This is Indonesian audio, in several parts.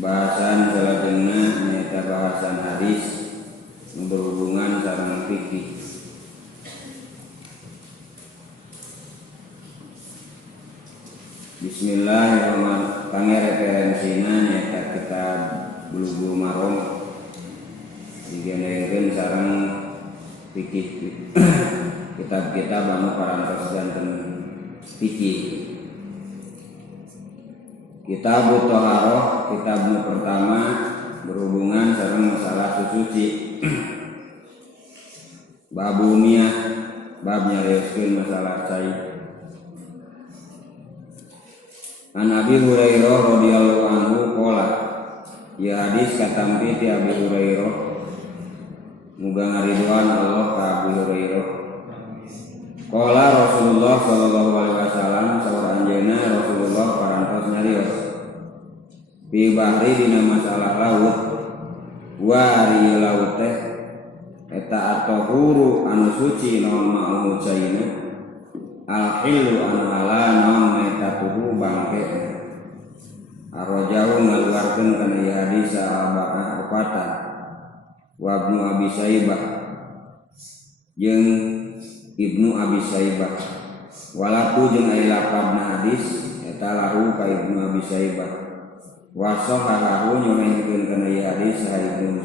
bahasan salajengna nyaeta bahasan hadis nu berhubungan sareng fikih. Bismillahirrahmanirrahim. Pangereferensina nyaeta kitab Bulughul Maram digenengkeun sareng fikih kitab-kitab anu parantos janten fikih. Kitab Thaharah, kitab nu pertama berhubungan sareng masalah suci. Babuniyah, bab nyarioskeun masalah cai. An Abi Hurairah radhiyallahu anhu qala, ya hadis katampi ti Abi Hurairah, muga ngaridwan Allah ka Abi Hurairah. Qala Rasulullah sallallahu alaihi wasallam, saur anjeunna Rasulullah parantos nyarios bi bahri dina masalah laut, wa ari laut teh eta at-tahuru anu suci naon ma'u caina, al-hillu anu halal naon eta tuhu bangke. Arrojahu ngaluarkeun kana ieu hadis arba'ah rupatan wa Ibnu Abi Saibah jeung Ibnu Abi Saibah, walaku jeung aya lafadzna hadis eta lahu ka Ibnu Abi Saibah, wa sahahahu nyorekeun kana ieu hadis sa Ibnu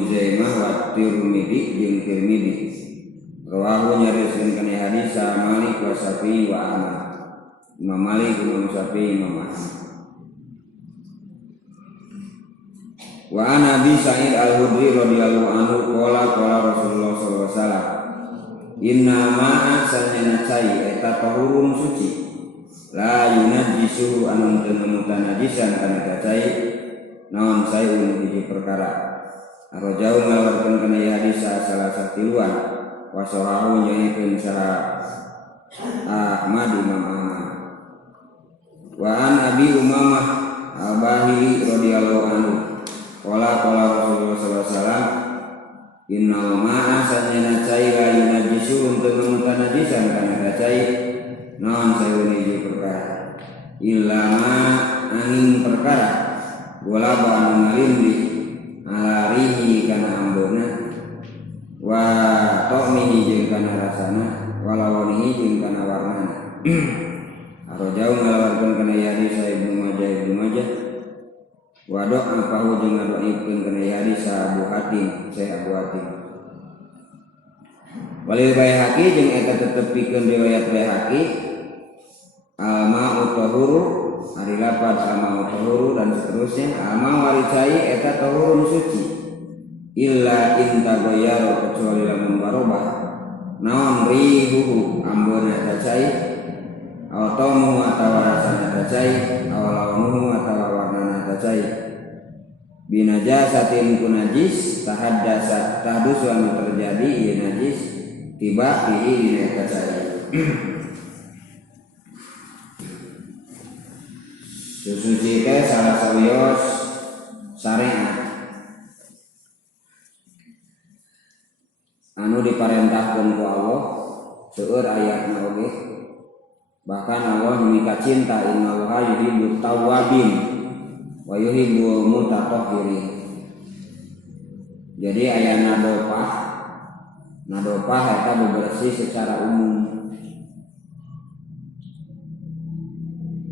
Huzaimah wa Tirmidzi jeung Tirmidzi. Rawahu nyarioskeun kana hadis sa Malik wa Syafi'i wa Ahmad, Imam Malik, Imam Syafi'i, Imam Ahmad. Wa an Abi Sa'id Al-Khudri radhiyallahu anhu qala Rasulullah sallallahu alaihi wasallam, inna ma'a sanana cai eta tahurun suci, la yunajjisu anu teu mutanajisan kana cai naon sayun hiji perkara. Arojau ngalawarkeun kana ieu hadis salah satiluan wa sahahu nyaikeun saha Ahmad, Imam Ahmad. Wa an Abi Umamah Al-Bahili radhiyallahu anhu qala Rasulullah sallallahu alaihi wasallam, innal ma'a sanana cai la yunajjisu teu mutanajisan kana cai naon sayun hiji perkara, illa ma angin perkara wala anu ngalindi alarihi kana ambeuna, wa ta'mihi jeung kana rasana, wa lawanihi jeung kana warnana. Arojau ngalawarkeun kana hadis Ibnu Majah wa do'afahu jeung ngadoifkeun kana hadis Abu Hatim, Syekh Abu Hatim. Walil Baihaqi jeung eta tetepikeun riwayat Baihaqi, al-ma'u tahuru ari lafaz al-ma'u tahuru dan seterusnya. Al-ma'u ari cai eta tahurun suci, illa in tagayyara kecuali lamun barobah naon rihuhu ambeuna eta cai, aw tamu atawa rasana eta cai, aw launuhu atawa warnana eta cai, binajasatin ku najis tahdus anu terjadi ieu najis tiba ieu dina eta cai. Suci teh salah sawios syariat anu diparentahkeun ku Allah seueur ayatna oge. Bahkan Allah mika cinta, innallaha yuhibbut tawwabin wa yuhibbul mutatahhirin. Jadi aya nadopah eta bebersih secara umum.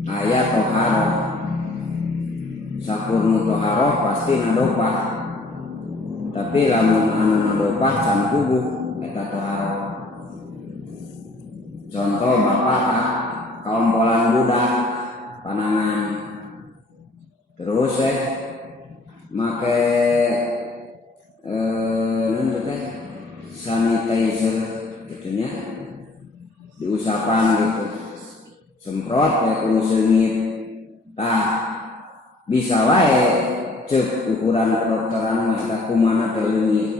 Aya toharoh, sakurnu toharoh pasti nadopah, tapi lamun anu nadopah can kubuh eta toharoh. Contoh bapak kaompolan budak panangan terus make sanitizer gitunya diusapan gitu, semprot kayak kudu seungit, tah bisa wae cek ukuran kedokteran mah kumaha teh leungit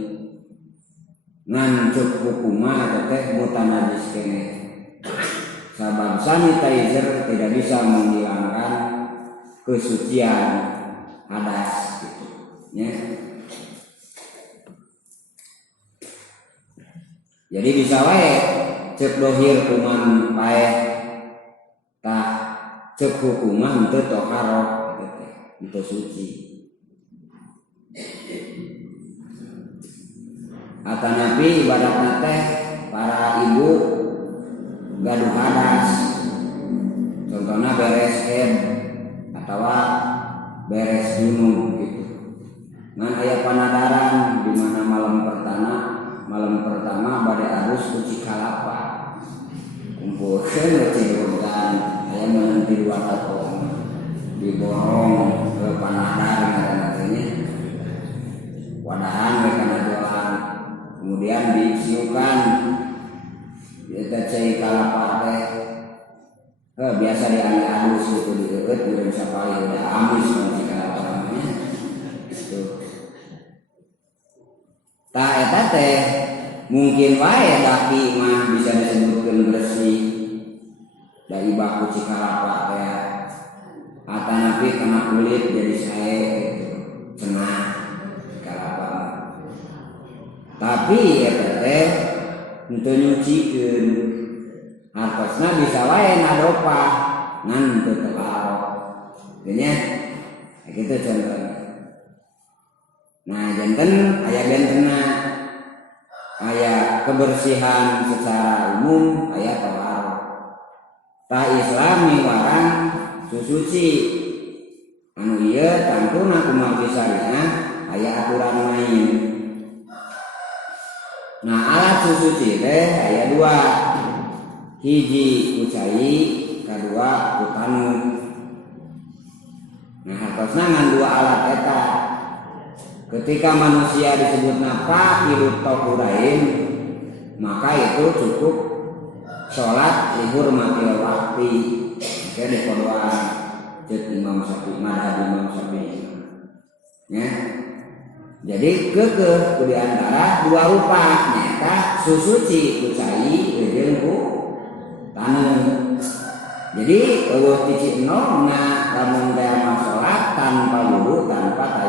ngan cek hukumna teh mutanajis kene. Sabab sanitizer tidak bisa menghilangkan kesucian hadas gitu ya. Jadi bisa wae cek dohir kuman paeh tah cek hukuman teu toharoh gitu. itu suci. Atanapi ibadatna teh para ibu gaduh hadas, contohnya beres head atau beres junub gitu. Ngan aya panadaran di mana malam pertama bade arus kuci kalapa. Kumpulkeun cidukan aya menanti dua tato diborong ke panadar ngaranna wadahan mereka najualan, kemudian disiukan kita cai kalapa teh biasa diambil halus gitu dieueut urang sapali udah amis nanti kalapa namanya gitu. Tah eta teh mungkin wae daki mah bisa disebutkeun bersih dari baku cikalapa teh atanapi kena kulit jadi sae gitu cenah kalapa. Tapi eta teh henteu nyucikeun hartosna bisa wae nadopa ngan teu telarok nya kitu contohna. Nah janten aya bentenna aya kebersihan secara umum aya tawaruk. Tah Islam miwarang susuci anu ieu tantuna kumaha syariah aya aturan main. Nah alat susuci teh aya dua, hiji kucai, kadua kutanu. Nah hartosna ngan dua alat eta. Ketika manusia disebutna faqidut tahurain, maka itu cukup sholat lihurmatil waqti. Oke dikodwaan cek Imam Syafi'i, madhab Imam Syafi'i. Ya. Jadi keukeuh di antara dua rupa nyata susuci kucai jeung kutanu. Jadi eueuh ti nol na lamun teh sholat tanpa wudu tanpa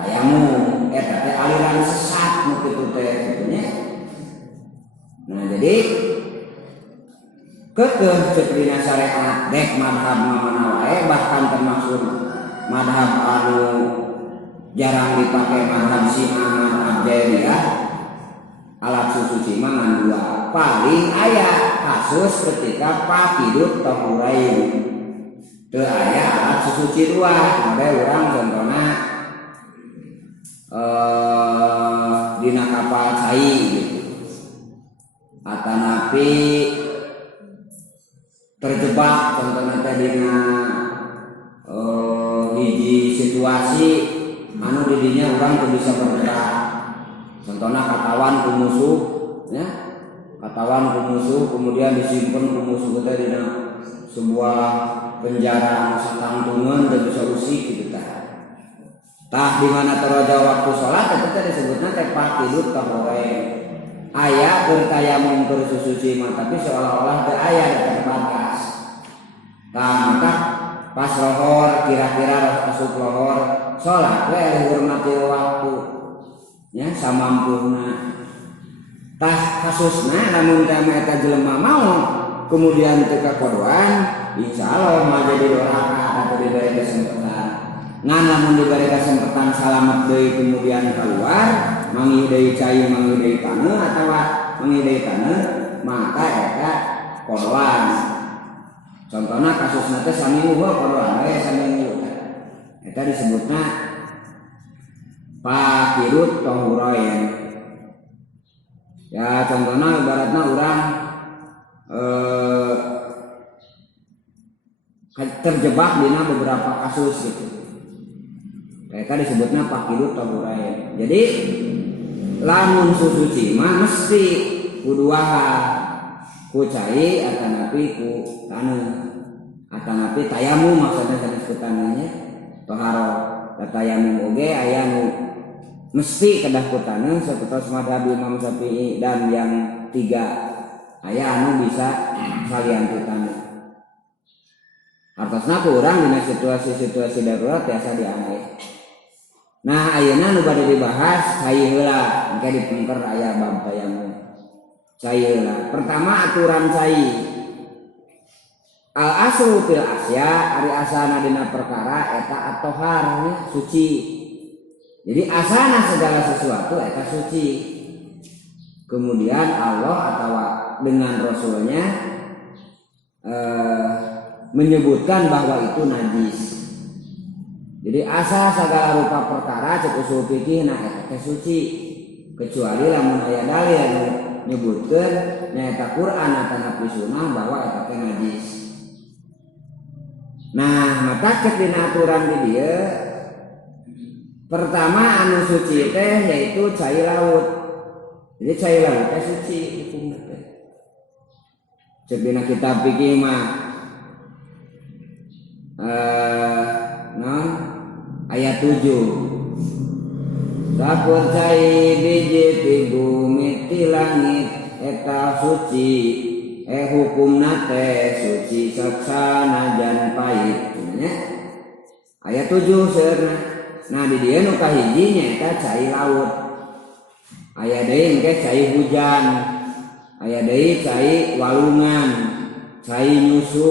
tayamum eta teh aliran sesat nu kitu teh kitu. Nah jadi keukeuh ceuk dina syariat dek madhab mana wae bahkan termasuk madhab anu jarang dipakai madhab Syiah madhab Jailiyah alat susuci mah ngan dua. Paling aya kasus ketika faqidut tahurain teu aya alat susuci dua. Made urang contohna dina kapal cai gitu atanapi terjebak contohna teh dina hiji situasi anu didinya urang teu bisa bergerak, contohna katawan ku musuh ya, katawan ku musuh kemudian disimpen ku musuh teh dina sebuah penjara satangtungan teu bisa usik gitu tah. Tah di mana taraja waktu salat eta teh disebutna teh faqidut tahurain. Aya keur tayamum keur susuci mah tapi seolah-olah teu aya terbatas. Tah maka pas lohor kira-kira asup lohor salat we hormatil waktu nya samampuna. Tah kasusna lamun teh eta jelema mau kemudian teu kakodoan insyaallah mah jadi doraka atau diberi kesempatan. Ngan lamun diberi kesempatan salamet deui kemudian keluar mangi deui cai mangi deui taneuh atawa mangi deui taneuh maka eta kodoan. Contohna kasusna teh samiu kodoan we samiu. Eta disebutna faqidut tahurain. Ya contohna ibaratna urang terjebak dina beberapa kasus gitu. Mereka disebutnya faqidut tahurain. Jadi lamun susuci mah mesti kuduaha kucai atanapi ku taneuh atanapi tayamum maksudna disebutannanya taharo tayamum oge aya nu mesti kedah ku taneuh sapertos madhab Imam Syafi'i dan yang tiga aya anu bisa salian ku taneuh. Hartosna ku urang dina situasi-situasi darurat biasa diangge. Nah ayeuna nu bade dibahas cai heula engke dipungker aya bab tayamum. Cai heula. Pertama aturan cai. al asru fil asya ari asana dina perkara eta at-tahar suci. Jadi asana segala sesuatu eta suci. Kemudian Allah atau dengan Rasulnya menyebutkan bahwa itu najis. Jadi asa segala rupa perkara cek usul fikih nah eta suci, kecuali lamun aya dalil nyebutkeun nyaeta Quran atau nabi sunnah bahwa eta najis. Nah, maka cek dina aturan di dieu pertama anu suci teh yaitu cai laut. Jadi cai laut teh suci hukumna teh. Cek dina kitab fikih mah ayat 7 sakur cai biji ti bumi ti langit eta suci hukumna teh suci saksana jan pait ayat 7 seurna. Nah di dieu nu kahiji nyaeta cai laut, aya deui engke cai hujan, aya deui cai walungan, cai nyusu,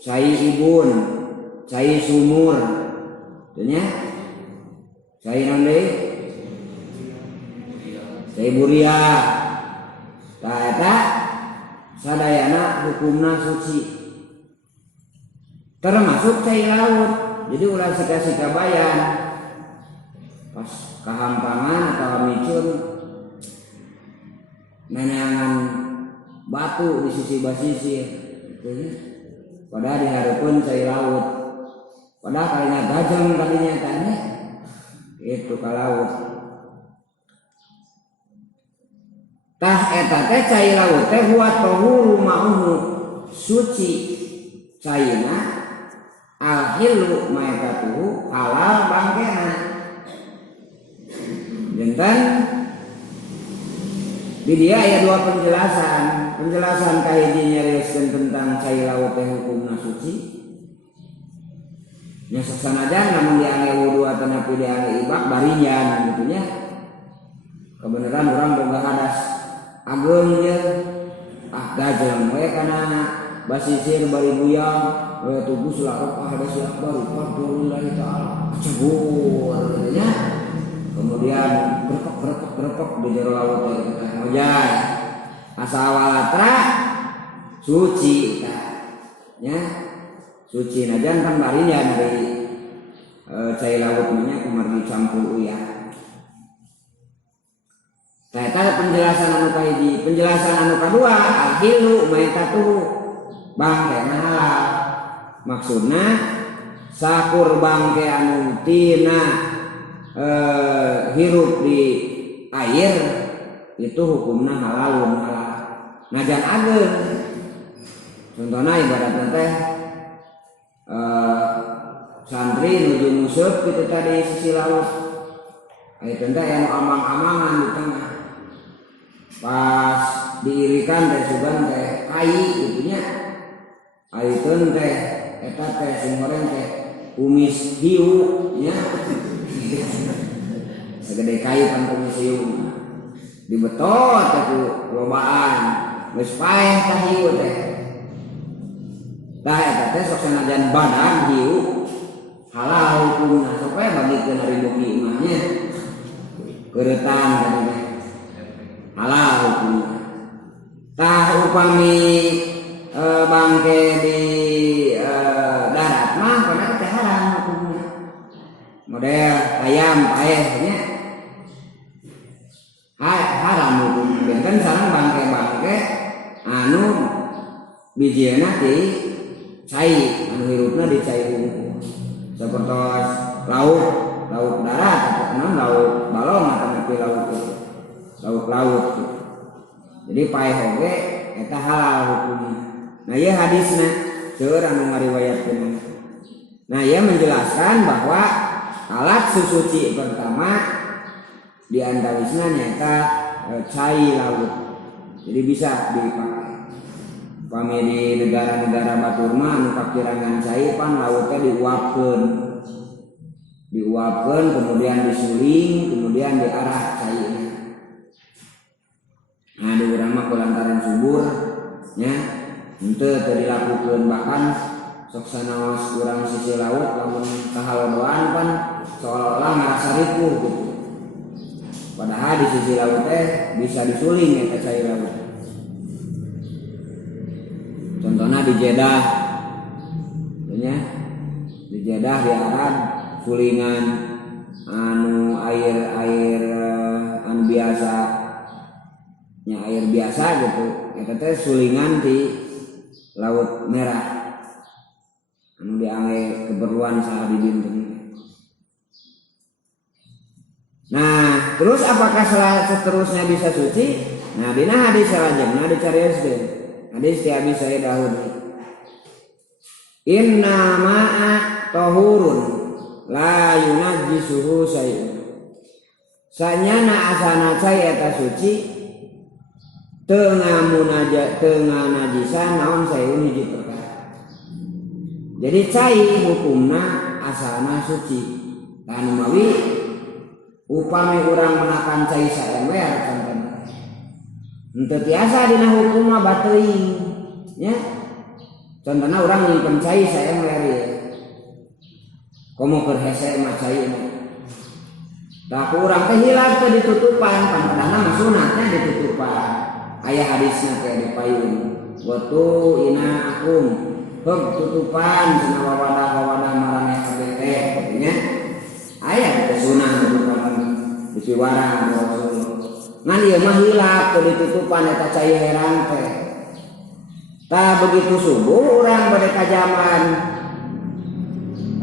cai ibun, cai sumur, nya cai naon deui? Cai buria. Tah eta sadayana hukumna suci. Termasuk cai laut. Jadi ulah sika-sika bayan pas kahampangan atau micun nanyangan batu di sisi basisir gitu ya. Padahal diharapkan cai laut. Padahal kalinya gajeng kalinya tanya itu ka laut. Tah eta teh cai laut teh huwa tahuru ma'uhu suci caina al-hilu maitatuhu halal bangkena. Jantan di dia aya dua penjelasan kahiji nyarioskeun tentang cai laut teh hukumna suci. Nya sanajan namun diangge wudu atau napi diangge ibak barinjan gitu nya. Kebenaran urang boga hadas ageung ye gajeng we kana basisir bari buyang we tubuh sularok hadas akbar fadlillahi taala cebur nya. Kemudian berpek di jero laut teh ngojay asal walatra suci nya suci najan kan barinya dari cai laut nya kumargi campur uyah. Eta penjelasan anu kahiji. Penjelasan anu kadua al-hilu maitatuhu bangkena halal. Maksudna sakur bangke anu tina hirup di air itu hukumna halalun halal. Najan ageun. Contohna ibaratna teh santri nuju museup kitu tadi sisi laut. Aya teh anu amang-amangan di tengah. Pas diirikan teh sugan teh kai gitu nya. Ayeuna teh eta teh sumoreng teh kumis hiu nya. Sagede kai pan kumis hiu. Dibetot teh ku lobaan. Geus paeh ka hiu teh. Tah eta teh sok sanajan badan hiu halal hukumna supaya bagikeun ari bogi imah nya. Keuretan tadi teh. Halal hukumna. Tah upami bangke di darat mah kana teh haram hukumna. Model ayam paeh nya. Haram hukumna. Kan sareng bangke-bangke anu bijieuna di cai, anu hirupna di cai unggul. Sapertos lauk darat atau lauk balong atau napi lauk. Jadi paeh oge eta halal hukumna. Nah ieu hadisna seueur anu ngariwayatkeun. Nah ia menjelaskan bahwa alat susuci pertama di antawisna nyaeta cai laut. Jadi bisa dipakai. Pami di negara-negara batur mah anu kakirangan cai pan lautnya diuapkeun kemudian disuling kemudian diarah caina. Nah di urang mah kulantaran subur nya henteu teu dilakukeun, bahkan sok sanaos kurang sisi laut lamun kahalodoan kan seolah-olah ngerasa ripuh gitu. Padahal di sisi laut bisa disuling eta cai laut. Contohnya di Jeddah, di Jeddah di Arab sulingan anu air anu biasa, air biasa gitu. Eta teh sulingan di Laut Merah, anu diangge keperluan saha di dinten. Nah, terus apakah seterusnya bisa suci? Nah, dina hadis salajengna dicarios deui. Hadis ti Abi Sa'id Al-Khudri. Inna ma'a tahurun la yunajjisuhu syai'un. Sanyana asana cai eta suci teu nganajisan naon sayun hiji perkara. Jadi cai hukumna asana suci. Tanu mawi upami urang menakan cai saember contohna. Henteu tiasa dina hukum mah bateuing nya. Contohna urang nyimpen cai saember ya. Komo keur hese mah cai mah. Da urang teh hilap teh ditutupan, padahal mah sunatnya ditutupan. Aya hadisna teh di payun. Watu ina akum heg tutupan cenah wawadah maraneh kabeh teh nya. Aya teh sunah tutupan di piwarang Rasulullah. Ngan ieu mah hilap teh ditutupan eta cai herang teh. Tah begitu subuh urang bade ka jaman.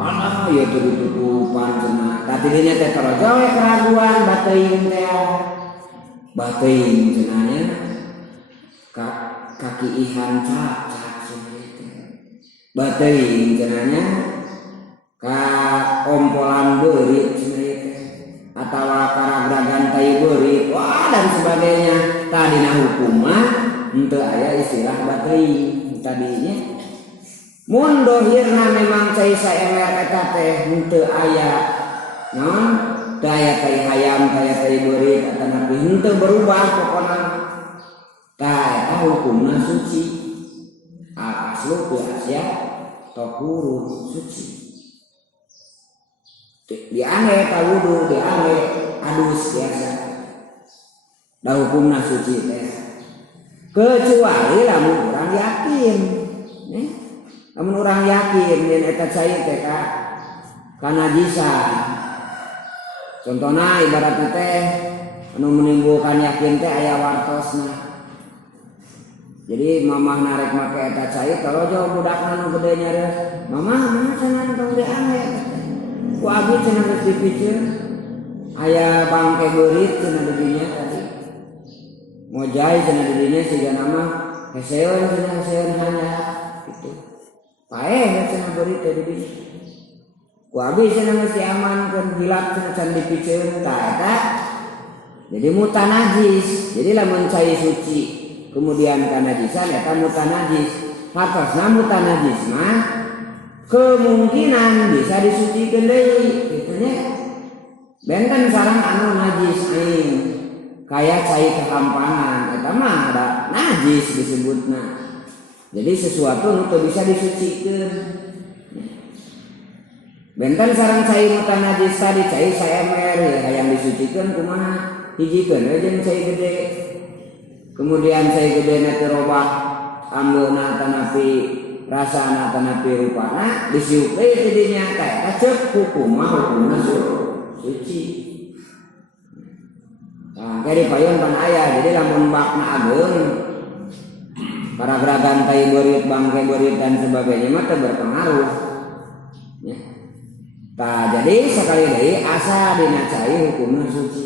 Allah ieu teh ditutupan cenah. Tapi dinya teh torojo we keraguan bateuing teh. Bateuing cenahnya kaki ihan cak seperti bateuing cenahnya ka ompolan beurit seperti atawa karagragan tai beurit wah dan sebagainya. Tadina hukum mah henteu aya istilah bateuing tadinya. Mun dohirna memang cai saember eta teh henteu aya naon daya tai hayam daya tai beurit atanapi henteu berubah pokona. Tah eta hukumna suci. Al-aslu fi asya tahurun suci. Diangge ka wudu, diangge adus biasa. Da hukumna suci teh. Kecuali lamun urang yakin. Lamun urang yakin yen eta cai teh ka najisan. Contohna ibaratna teh anu menimbulkan yakin teh aya wartosna. Jadi mamah narek make eta cai torojo budakna nu gede nyareus. Mamah cenah tong diangge. Ku abi cenah geus dipikeun. Aya bangke beurit cenah di dinya tadi. Mojai cenah di dinya siga nama heseun cenah heseun hanya gitu. Paeh cenah beurit teh di dinya. Ku abi cenah geus diamankeun hilap cenah can dipikeun tah eta. Jadi mutanajis. Jadi lamun cai suci kemudian kanajisan eta mutanajis. Patosna mutanajis mah kemungkinan bisa disucikeun deui kitu nya. Benten sareng anu najis aing kaya cai kehampanan eta mah ada najis disebutna. Jadi sesuatu nu teu bisa disucikeun. Benten sareng cai mutanajis tadi cai saember ya hayang disucikeun kumaha hijikeun we jeung cai gede. Kemudian cai gede teh robah ambeuna tanapi rasana tanapi rupana disiuk deui teh dinya teh eta ceuk hukumna suci. Nah, kaya dipayun pan aya jadi lamun bakna ageung karagragan tai beurit bangke beurit dan sebagainya mah teu berpengaruh. Ya. Tah jadi sekali deui asa dina cai hukumna suci.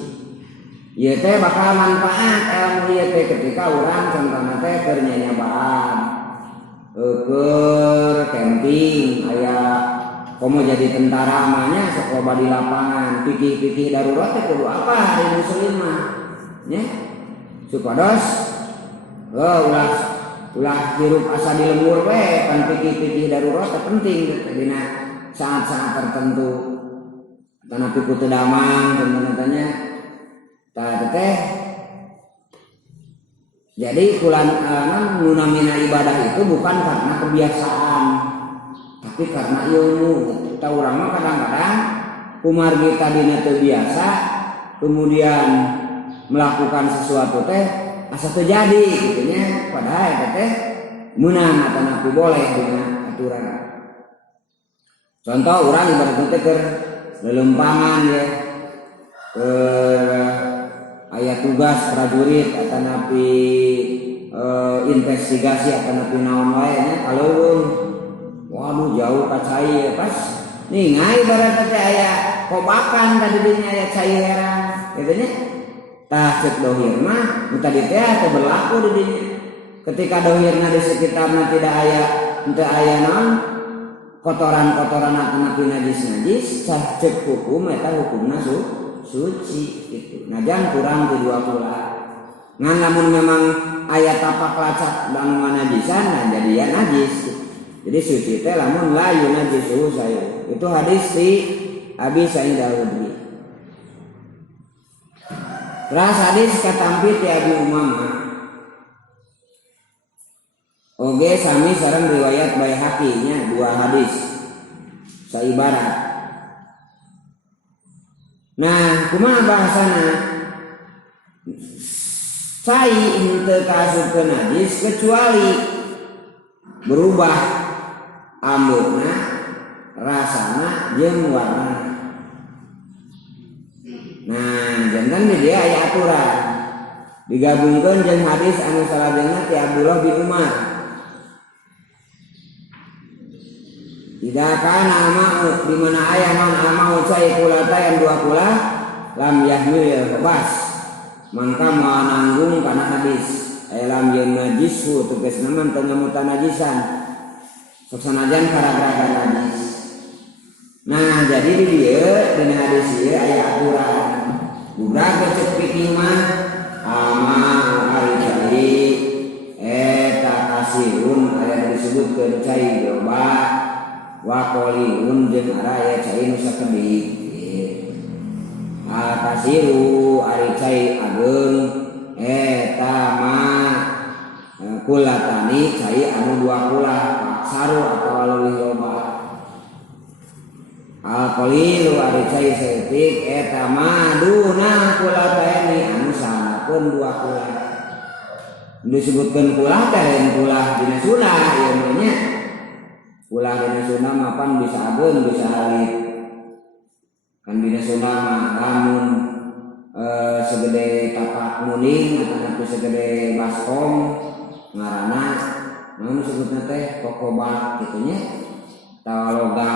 Ieu teh bakal manfaat ilmu ieu teh ketika urang contohna teh keur nyanyabaan. Keur camping aya komo jadi tentara amanya sok loba di lapangan, pikih-pikih darurat teh kudu apa hari muslim mah. Nya. Supados ulah hirup asa di lembur we kan pikih-pikih darurat teh penting dina saat-saat tertentu. Tanapi ku teu damang contohna tanya tah teh Jadi nunamina ibadah itu bukan karena kebiasaan, tapi karena ilmu. Kita orang mah kadang-kadang kumargi tadina teu biasa, kemudian melakukan sesuatu teh asa terjadi gitunya, padahal teh meunang atau napi boleh dengan aturan. Contoh orang ibarat teh keur lelempangan ya, ke aya tugas prajurit atau napi investigasi atau napi naon wae nya kaleuweung. Waduh jauh ka cai pas ningai ibarat teh aya kobakan tadi dinya aya cai heran kitu nya. Tah cek dohir mah nu tadi teh teu berlaku di dinya. Ketika dohirna di sekitarna tidak aya henteu aya naon kotoran-kotoran atau napi najis-najis, cek hukum eta hukumna suci gitu. Najan kurang ti 20. Ngan lamun memang aya tapak lacak dan najisan nah jadi ya najis. Jadi suci teh lamun la yunajisu sayu. Itu hadis di Abi Sa'id Al-Khudri. Terus hadis katampi ti Abi Umamah. Oge sami sareng riwayat Baihaqi nya 2 hadis saibarat. Nah, kumaha bahasana? Cai henteu kaasupkeun najis kecuali berubah ambeuna, rasana jeung warna. Nah, janten di dia aya aturan. Digabungkeun jeung hadis anu salajengna ti Abdullah bin Umar. Tidak kana amau di mana ayah man amau cai kulata yang 2 kula lam yahmil kebas mangka mau nanggung kana hadis lam yang najisu tegas naman teu ngamutan najisan sok sanajan karagaraga najis. Nah jadi di dieu dina hadis ieu aya aturan budak cek pikir mah amal ari cai eta kasirun aya disebutkeun cai loba wa qoliun jeung araya cai nu sakedik. Kasiru ari cai ageung eta mah kulatani cai anu 2 kula saru atau leuwih loba. Qolilu ari cai saeutik eta mah duna kulatani anu sanakeun 2 kula. Disebutkeun kula teh lain kula dina sunah ieu mah nya. Ulah dina sunah mapan bisa ageun bisa alit. Kan dina sunah mah lamun segede tapak muning atau segede baskom ngaranna namun sebutna teh kokobak kitu nya. Tawaloga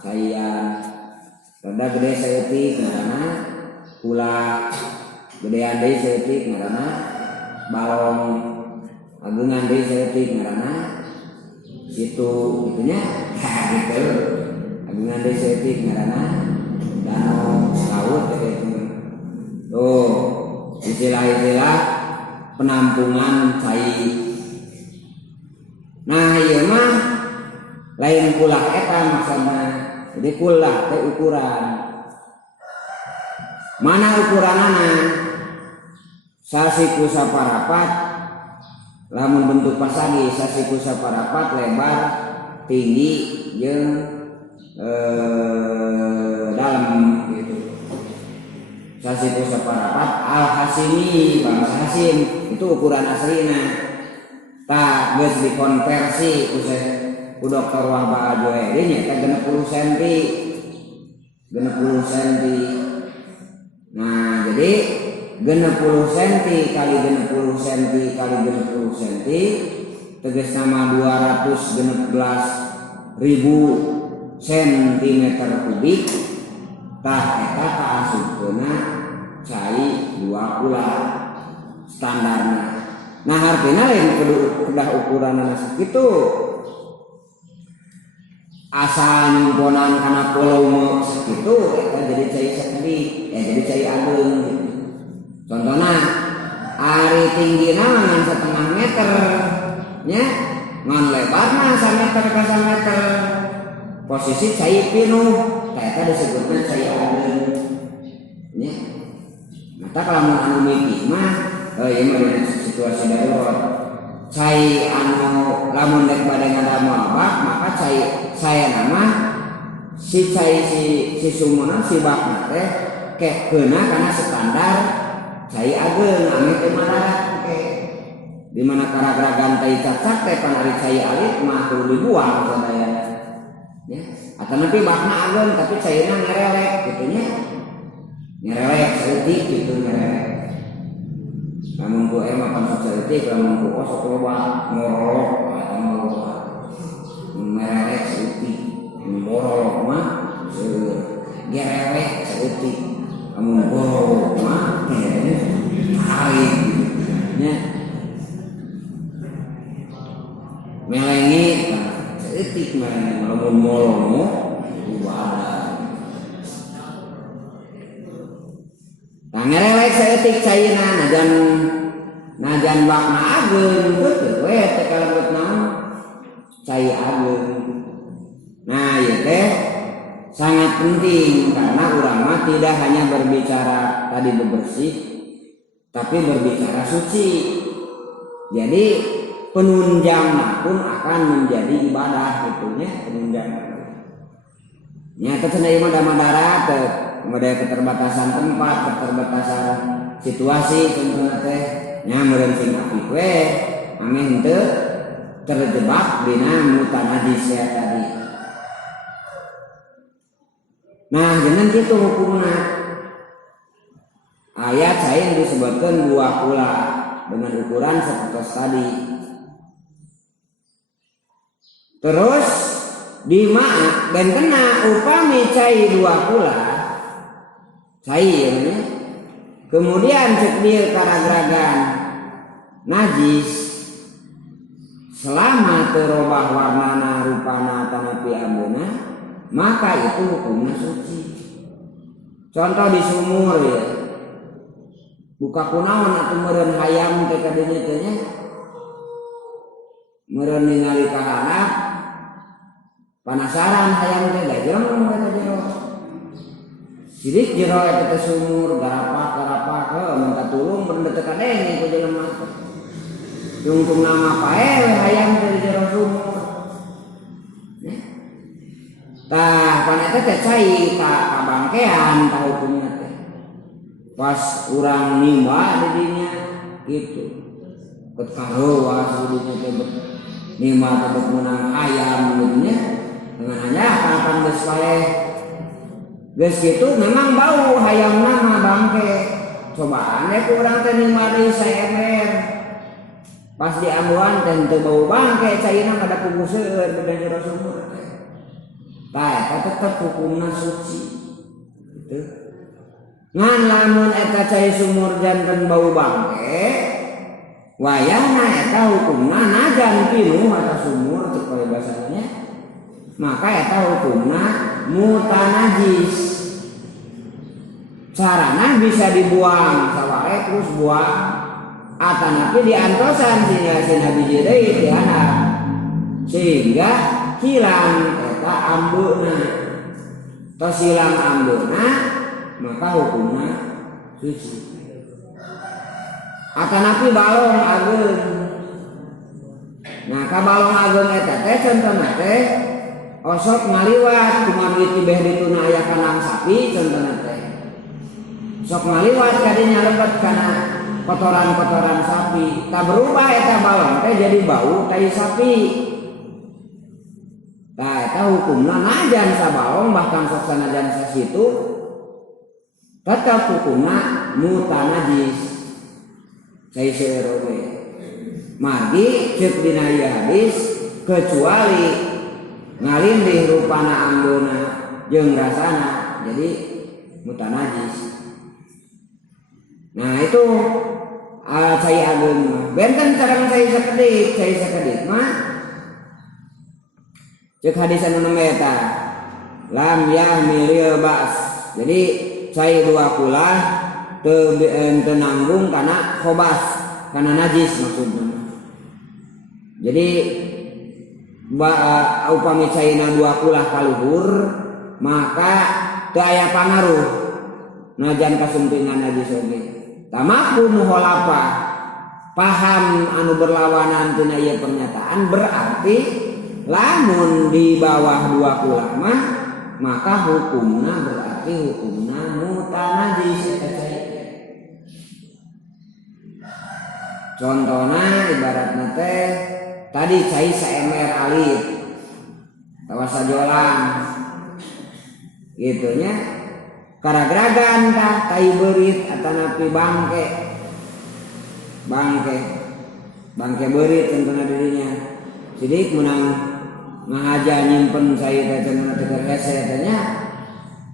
caian rada gede saeutik ngaranna kula, gedean deui saeutik ngaranna balong, ageungan deui saeutik ngaranna itu itunya gitu agungan desa etik ngaranna danau laut gitu. Tuh istilah-istilah penampungan cai. Nah ieu mah lain kulah eta maksudna. Jadi kulah teh ukuran. Mana ukuranana? Sasiku saparapat lamun bentuk pasagi sasiku saparapat lebar tinggi jeung dalam gitu. Sasiku saparapat al-hasimi bangsa Hasim itu ukuran aslina. Tak geus dikonversi ku Dr. Wahba Ajoeri nya teh 60 cm. 60 cm. Nah, jadi 60 cm kali 60 cm kali 60 cm tegas nama 216.000 cm kubik. Tah eta kaasupkeunna cai 2 kula standarna. Nah artina lain kedah ukuranna sakitu. Asal nyimponan kana volume sakitu eta jadi cai sakedik, jadi cai ageung. Contohnya ari tinggina ngan 1/2 meter nya ngan lebarna 1 meter ka 1 meter posisi cai pinuh eta disebutna cai ageung nya. Mata kalau anu mimpi mah ieu mah dina situasi darurat. Cai anu lamun dek bade ngadamel bak maka cai saya nama si cai si sumuna si bakna teh keuna kana standar cai ageung ame teh madarat oke. Di mana karag-ragan tai cacak teh pan ari cai alit mah kudu dibuang sadaya. Ya, atau nanti bakna ageung tapi cairna ngerelek gitu nya. Ngerelek saeutik gitu ngerelek. Namun ku emang kan saeutik lamun ku sok loba ngorolok atau ngorolok. Ngerelek saeutik, ngorolok mah ngerelek saeutik. Amun ngorolok mah hai nya. Melengi saeutik mah lamun molongo ibadah. Nah ngerelek saeutik cairna najan bakna ageung teu we teh kalebet naon cai ageung. Nah ieu teh sangat penting karena ulama tidak hanya berbicara tadi bebersih tapi berbicara suci. Jadi penunjang pun akan menjadi ibadah gitunya penunjang. Nyata cenah ieu mah darat model keterbatasan tempat, keterbatasan situasi contohna teh nya meureun sing apik we ame henteu terjebak dina mutanajis ya tadi. Nah, dengan kitu hukumna aya cai yang disebutkeun dua kula dengan ukuran sapertos tadi. Terus di mana dan kena upami cai dua kula cai ya, kemudian cek dia karagragan najis selama terubah warnana rupana tanapi ambuna maka itu hukumnya suci. Contoh di sumur ya buka kunaon atau meureun hayam teh kadinya teh nya meureun ningali ka handap panasaran hayam teh da jeung eta jero sidik jero eta teh sumur garapak minta tulung bener teu kadenge ku jelema tungtung nama pae hayam teh jero sumur. Tah pan eta teh cai ka bangkean ka hukumna teh pas urang nimba di dinya gitu ket karuas di dinya teh nimba teh menang ayam gitu nya dengan hanya kapan geus pae geus kitu memang bau hayamna mah bangke cobaan deh ku urang teh nimba deui saember pas diambuan teh teu bau bangke caina kada puguseueur beda jero sumur teh. Tah eta tetep hukumna suci gitu. Ngan lamun eta cai sumur janten bau bangke wayahna eta hukumna najan pinuh eta sumur cek poe basana maka eta hukumna mutanajis. Carana bisa dibuang sawae terus buang atanapi diantosan sehingga biji deui di handap sehingga hilang eta ambeuna. Tos hilang ambeuna maka hukumna suci. Atanapi balong ageung. Nah ka balong ageung eta teh contohna teh osok ngaliwat kumaha tibeh dituna aya kandang sapi contohna teh. Sok ngaliwat kadinya lebet kana kotoran-kotoran sapi. Tak berubah eta balong teh jadi bau tai sapi. Tah eta hukumna najan sabalong bahkan sok sanajan sasitu tetap hukumna mutanajis. Cai seueur we. Margi ceuk dina ieu hadis kecuali ngalindih rupana ambeuna jeung rasana jadi mutanajis. Nah itu cai ageung benten sareng cai sakedik mah cek hadis anu nembe eta lam yahmilil ba'as. Jadi cai dua kula teu nanggung kana khobas kana najis maksudna. Jadi upami caina dua kula kaluhur maka teu aya pangaruh najan kasumpingan najis oge. Tamaku muholapa paham anu berlawanan tina ieu pernyataan berarti lamun di bawah 2 ulama maka hukumna berarti hukumna mutanajis. Contohna ibaratna teh tadi cai saemer alit tawa sajolang gitu nya karagragan tah tai beurit atanapi bangke beurit tentunya dirinya sidik menang ngahaja nyimpen saya teh cenah teh hese teh nya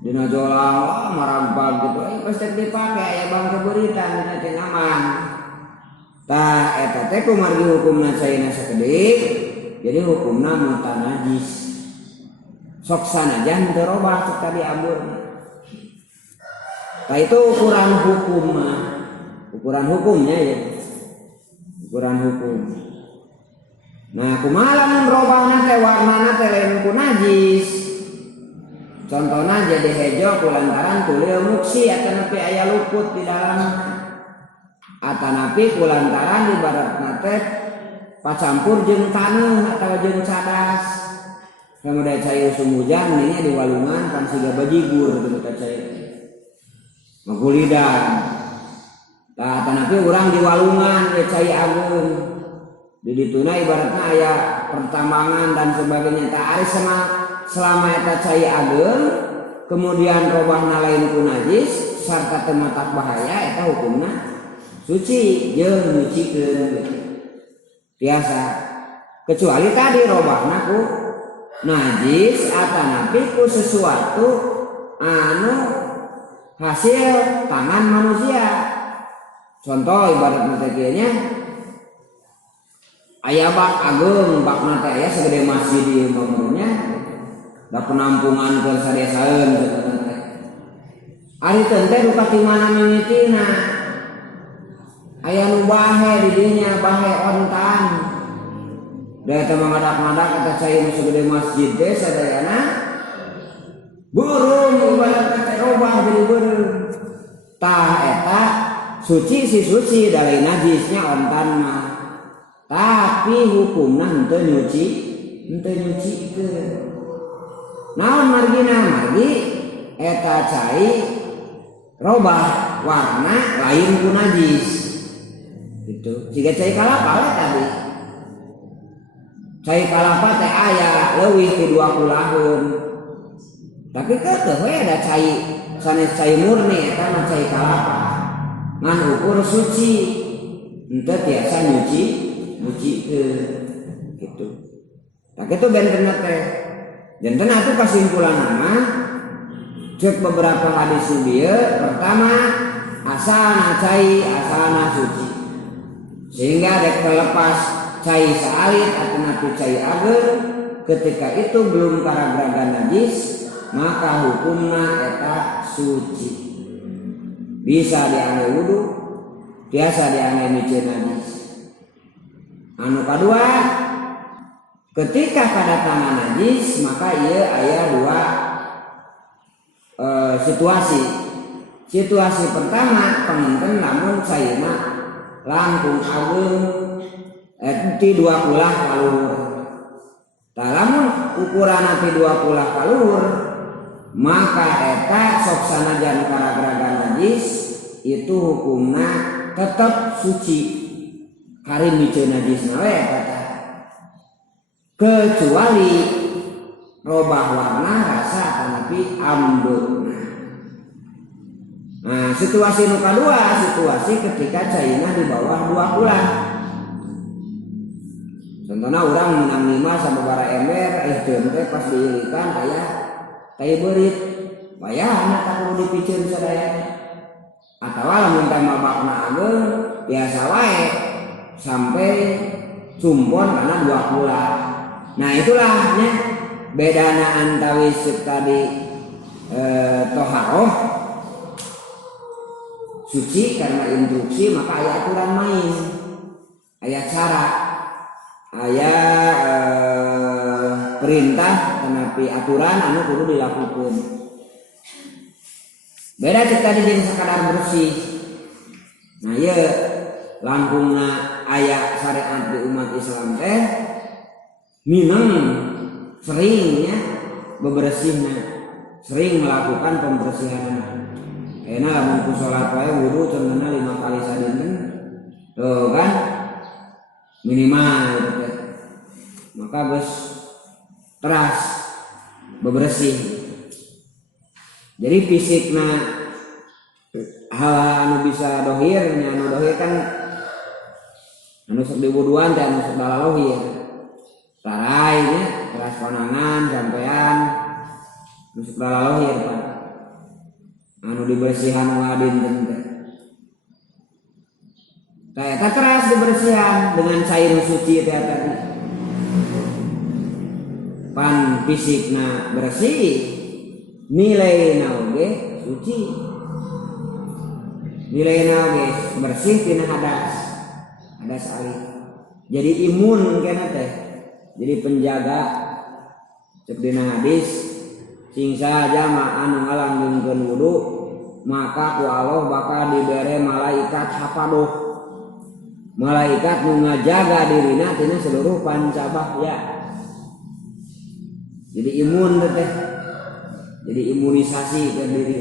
dina jolang marampag gitu pasti dipake aya bangke beuritan teh aman tah eta teh kumargi hukumna caina sakedik jadi hukumna mutanajis sok sanajan teu robah cek tadi amburna. Tah itu ukuran hukumnya ya. Ukuran hukum. Nah, kumaha lamun robahna teh warnana teh lain ku najis. Contohna jadi hejo kulantaran kulieu muksi atanapi aya luput di dalamna. Atanapi kulantaran ibaratna teh pacampur jeung taneuh atawa jeung cadas. Kemudian cai usum hujan nya di walungan pan siga bajigur gitu teh cai. Magulidan. Tah tanapi urang di walungan ge cai ageun. Di dituna ibaratna aya pertambangan dan sebagainya. Tah ari selama eta cai ageun kemudian robahna lain ku najis sarta teu matak bahaya eta hukumna suci jeung nyucikeun biasa kecuali tadi robahna ku najis atanapi ku sesuatu anu hasil tangan manusia. Contoh ibaratna teh kieu nya aya bak ageung bakna teh aya sagede masjid ieu mamurnya da penampungan ke sadesaeun gitu teh. Ari teh teh duka ti mana mimitina aya nu bahe di dinya bahe ontan da eta mangadak-ngadak eta cai nu sagede masjid teh sadayana burung ibaratna teh robah jadi burung tah eta suci si suci dari najisnya ontan mah tapi hukumna henteu nyucikeun naon margi eta cai robah warna lain ku najis gitu siga cai kalapa we tadi cai kalapa teh aya leuwih ti 20 tahun tapi keuteuh we ada cai sanes cai murni eta mah cai kalapa ngan ukur suci henteu tiasa nyucikeun gitu. Tah kitu bentenna teh janten atuh kasimpulan nama cek beberapa hadis dieu pertama asalna cai asalna suci sehingga dek terlepas cai saalit atau cai ageun ketika itu belum karagragan najis maka hukumna eta suci bisa diangge wudu biasa diangge miceun najis. Anu kadua ketika kadatangan najis maka ieu aya 2 situasi pertama panginten lamun cairna langkung ageung ti 20 kaluhur tah lamun ukuranna ti 20 kaluhur maka eta sok sanajan karagragan najis itu hukumna tetap suci hari miceun najisna we eta kecuali robah warna rasa tanapi ambutna. Nah situasi nu kadua situasi ketika caina di bawah 2 bulan. Contohna urang menang 5 sababaraha ember ieu teh pas diilikan aya tai beurit bayana tak kudu dipikeun sadayana atawa lamun teh mabakna ageung biasa wae sampai sumpon karena 2 bulan. Nah itulah nya bedana antawis tadi toharoh suci karena instruksi maka aya aturan main aya cara aya perintah tanapi aturan anu kudu dilakukeun. Beda cek tadi jadi sakadar bersih Nah ieu langkungna aya syariat di umat Islam teh minang seringnya bebersihna, sering melakukan pembersihan. Enak lamun ku salat wae wudu cenah 5 kali sadinten. Tuh kan minimal gitu. Maka geus teras bebersih. Jadi fisikna hal anu bisa dohir, anu dohir kan anu sok diwuduan teh anu sok dalalohir. Tarainya teras konangan sampean anu sok dalalohir Pak. Anu dibersihan wadin teh. Eta teras dibersihan dengan cair suci teh tadi. Pan fisikna bersih, nilai oge suci. Nilai oge bersih tina hadas alih. Jadi imun kana teh. Jadi penjaga cek dina hadis sing saja ma anu ngalanggengkeun wudu maka ku Allah bakal dibere malaikat hafadoh. Malaikat nu ngajaga dirina tina seluruh pancabahya. Jadi imun teh. Jadi imunisasi ke diri.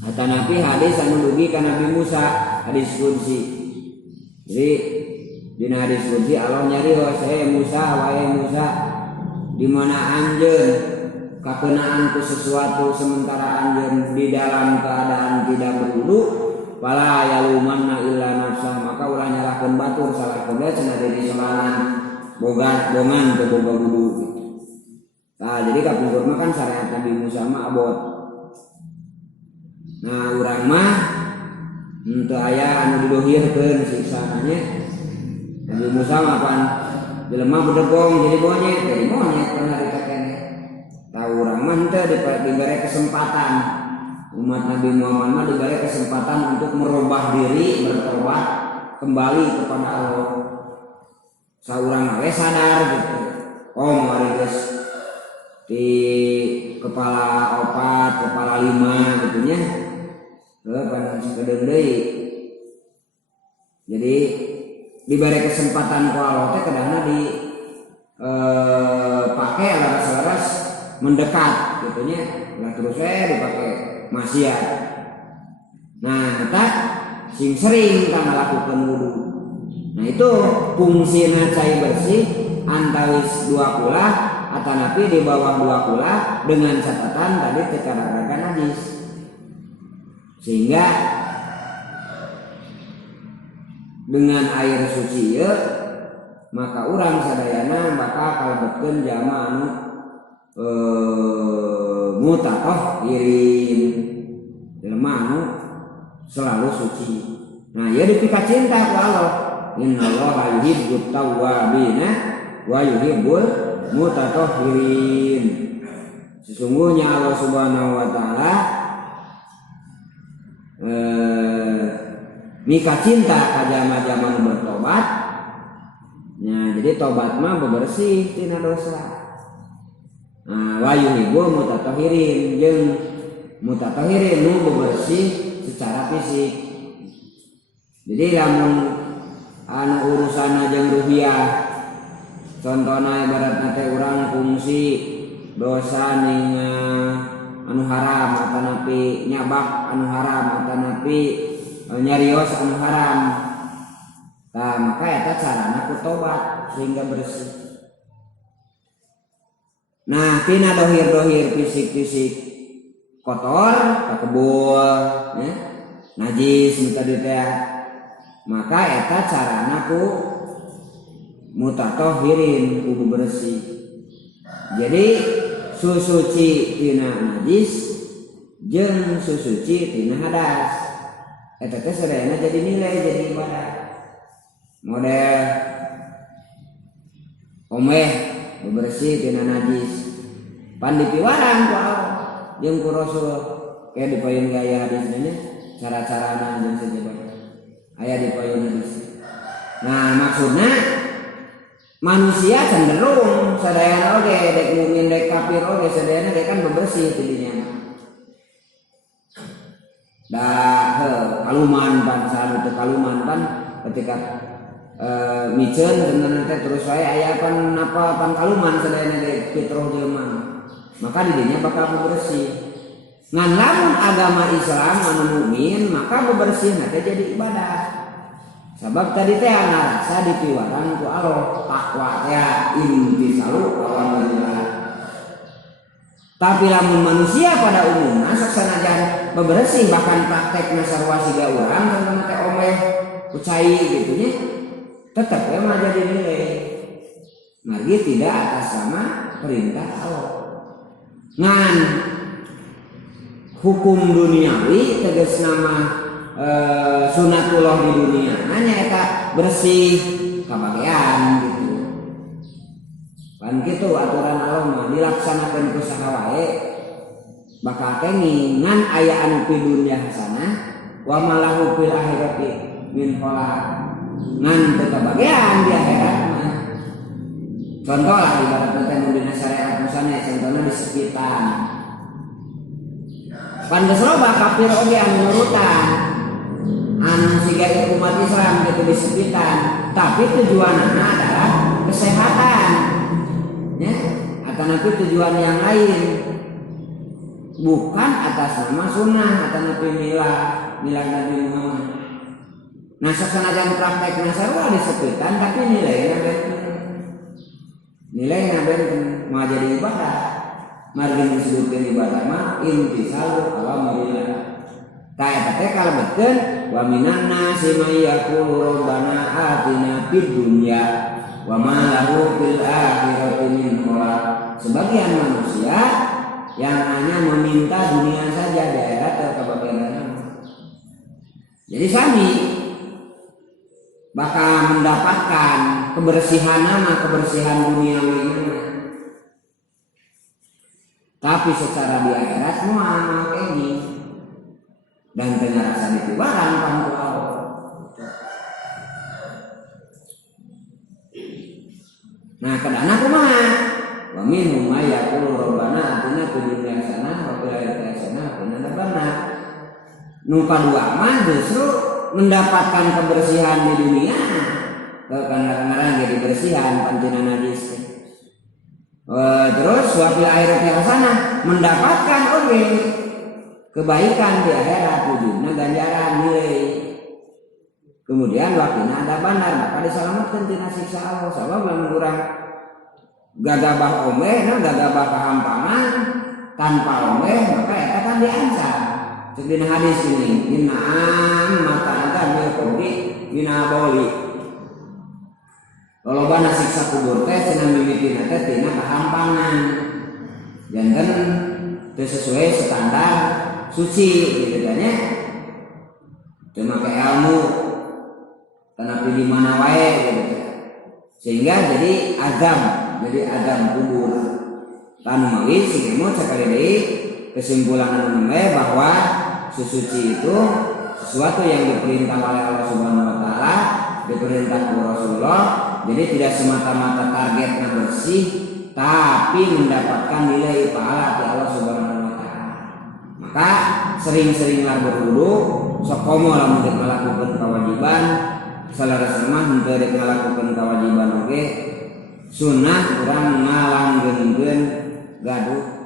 Kata Nabi hadis anu dugi ka Nabi Musa, hadis qudsi. Jadi dina hadis qudsi Allah nyarios, Musa, wahai Musa, di mana anjeun kakenaan ku sesuatu sementara anjeun di dalam keadaan tidak berwudu, wala yalumanna illa nafsah, maka ulah nyalahkeun batur salah kebeul cenah diri sorangan bongan teu boga wudu gitu. Nah, jadi kapungkur mah kan syariat Nabi Musa mah abot. Nah, urang mah henteu aya anu didohirkeun siksaannya. Nabi Musa mah pan jelema bedegong jadi monyet pernah ditekene. Tah urang mah henteu dibere kesempatan. Umat Nabi Muhammad mah diberi kesempatan untuk merubah diri, bertobat kembali kepada Allah. Saurang we sadar gitu. Oh mari geus di kepala 4, kepala 5 gitu nya. Heuh pan sakedeung deui. Jadi diberi kesempatan ku Allah teh kadangna di pake laras-laras mendekat gitu nya. Lah terus dipake maksiat. Nah, kita sing sering kan melakukan wudu. Nah, itu fungsina cai bersih antawis 2 kula atanapi di bawah 2 kula dengan catatan tadi tekararakan najis. Sehingga dengan air suci ya, maka urang sadayana bakal kalebetkeun jalma anu mutatahirin, jelema anu selalu suci. Nah, ya dipika cinta ke Allah. Innallaha yuhibbut tawwabina wa yuhibbul mutatahhirin. Sesungguhnya Allah Subhanahu wa taala mika cinta ka jalma-jalma nu bertobat. Nah, jadi tobat mah bebersih tina dosa. Nah, wa yuhibbul mutatahhirin, jeung mutatahhirin nu bebersih secara fisik. Jadi lamun anu urusanna jeung ruhiyah, contohna ibaratna teh urang fungsi dosa ning anu haram atanapi nyabak anu haram atanapi nyarios anu haram. Nah, maka eta carana ku tobat sehingga bersih. Nah, tina dohir-dohir fisik-fisik kotor, kakebul, ya, najis tadi teh, maka eta carana ku mutatahhirin kudu bersih. Jadi susuci tina najis jeung susuci tina hadas. Eta teh sadayana jadi nilai jadi ibadah. Model omeh bebersih tina najis. Pan dipiwarang ku Allah jeung ku Rasul kayak dipayun gaya hadisnya cara-carana jeung sajabat. Aya dipayun hadis. Nah, maksudna manusia cenderung sadayana oge dek mukmin dek kafir oge sadayana dek kan bebersih tidinya. kaluman pan saat itu kaluman pan ketika micen dengan nanti terus saya ayah pan apa pan kaluman selain dari fitrah jelema maka dirinya bakal bersih. Ngan lamun agama Islam anu mukmin maka bebersih nanti jadi ibadah. Sebab tadi teh ngarasa dipiwaran ku Allah takwa ya intisalu awamirillah. Tapi lamun manusia pada umumnya saksanajan bebersih bahkan praktek nasarwa siga urang tentang teh omeh kucai gitu nya tetap ya mah jadi nilai. Margi tidak atas nama perintah Allah. Ngan hukum duniawi tegas nama sunatullah di dunia hanya eta bersih kabagian gitu kan gitu aturan Allah mah dilaksanakan ku saha wae bakal kengi ngan aya anu fi dunya hasanah wa malahu fil akhirati min khalaq ngan teu kabagian di akhirat mah contoh lah ibaratna teh mun dina syariat musana contohna disepitan pan geus loba kafir oge anu nurutan anu siga umat Islam gitu disepitan tapi tujuannya adalah kesehatan ya atau nanti tujuan yang lain bukan atas nama sunnah atau nabi milah Nabi Muhammad. Nah seksanajan praktek nasarwa disepitan tapi nilainya mau jadi ibadah margin disebutkan ibadah mah intisalu awamirillah. Kayak teh kalau betul wa minan nasi may yaqulu rabbana atina fid dunya wa ma lahu fil akhirati min khalaq. Sebagian manusia yang hanya meminta dunia saja di akhirat kebahagiaan. Jadi kami bakal mendapatkan kebersihan duniawi ini. Tapi secara di akhirat muamal ini dan ternyata itu barang kamu Allah. Nah kadana kumaha wa minhum may yaqulu rabbana atina fid dunya hasanah wa fil akhirati hasanah wa qina adzabannar. Nu kadua mah justru mendapatkan kebersihan di dunia karena jadi bersihan pantina najis. Terus wa fil akhirati hasanah mendapatkan kebaikan di akhirat wujudnya ganjaran nilai. Kemudian wakina ada benar maka diselamatkan tina siksa Allah. Sebab lamun urang gagabah omeh, gagabah kahampangan tanpa omeh maka eta kan diancam. Sedina hadis ini inna mata ada milkobi mina boli. Lolobana siksa kubur teh cenah mimitina teh tina kahampangan. Janten teu sesuai standar suci gitu kan ya. Teu make ilmu tanah pilih mana wae gitu. Sehingga jadi azab kubur. Tanu mawi sing emo sakali deui kesimpulan anu bahwa suci itu sesuatu yang diperintah oleh Allah Subhanahu wa taala, diperintah oleh Rasulullah. Jadi tidak semata-mata targetnya bersih tapi mendapatkan nilai pahala dari Allah Subhanahu wa taala. Maka sering-seringlah berwudu, sokomo lamun geus ngalakukeun kewajiban, salaras mah henteu rek ngalakukeun kewajiban oge, sunnah urang ngalanggengkeun gaduh